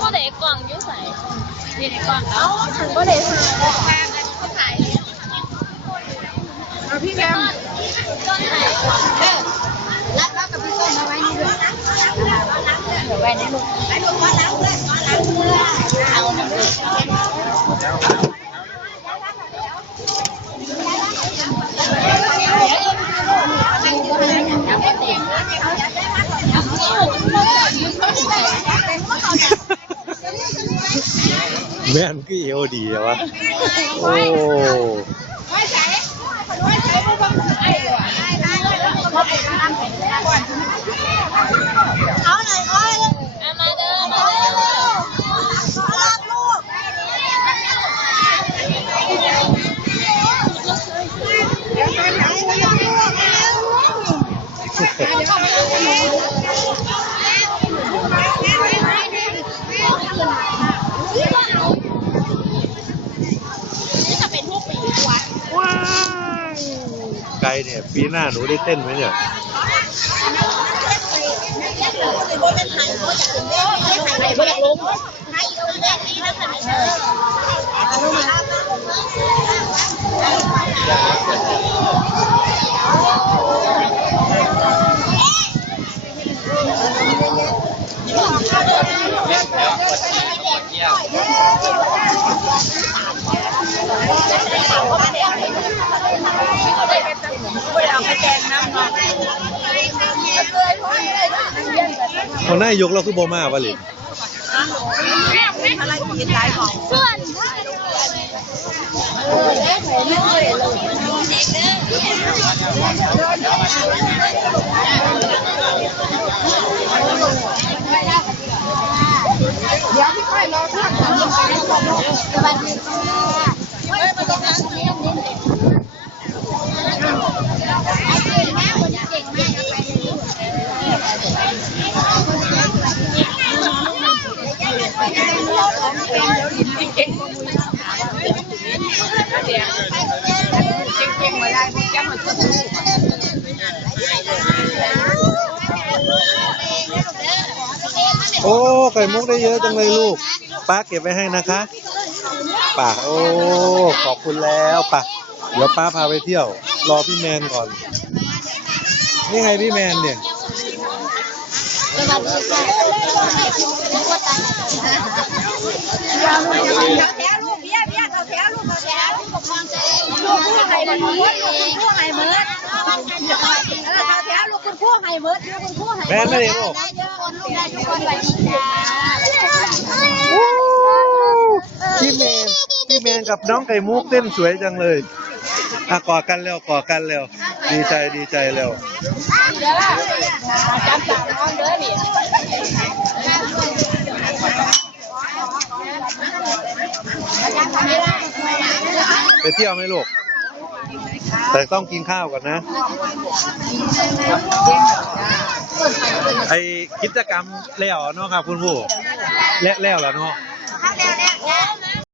ก็เด็กกล่องยุ่ใส่เด็กกล่องเอ้าฉันก็เด็กถ่ายพี่แม่ต้นไหนรับกับพี่ต้นเอาไว้นี่ด้วยเดี๋ยวไว้ในลูกไว้ลูกก้อนน้ำเลยก้อนน้ำเลยเอาหนึ่งแม่นคือเอวดีเหรอวะโอ้เอาหน่อยเอามาเด้อมาเด้อรับลูกไกลเนี่ยปีหน้าหนูได้เต้นไหมเนี่ยคนนายกเราคือโบมาวะลิเดี๋ยวพี่ค่อยรอเพื่อนของสวัสดีค่ะเฮ้ยมาตรงนั้นเก่งมากวันนี้เก่งมากโอ้ไก่มุกได้เยอะจังเลยลูกป้าเก็บไว้ให้นะคะป้าโอ้ขอบคุณแล้วป้าเดี๋ยวป้าพาไปเที่ยวรอพี่แมนก่อนนี่ไงพี่แมนเนี่ยสวัสดีค่ะแถวลูกเบี้ยเขาแถวลูกเขาแถวปกครองตัวเองลูกผู้ไห้เมิดลูกผู้ไห้เมิดเขาแถวลูกคุณผู้ไห้เมิดคุณผู้ไห้แมนไม่ได้ลูกได้เยอะคนลูกได้ทุกคนสวัสดีจ้าพี่แมนกับน้องไก่มุกเต้นสวยจังเลยกอดกันเร็วกอดกันเร็วดีใจเร็วจำสาวน้องเด้อนี่ไปเที่ยวไหมลูกแต่ต้องกินข้าวก่อนนะไอกิจกรรมแล้วเนาะครับคุณผู้แล้วเนาะ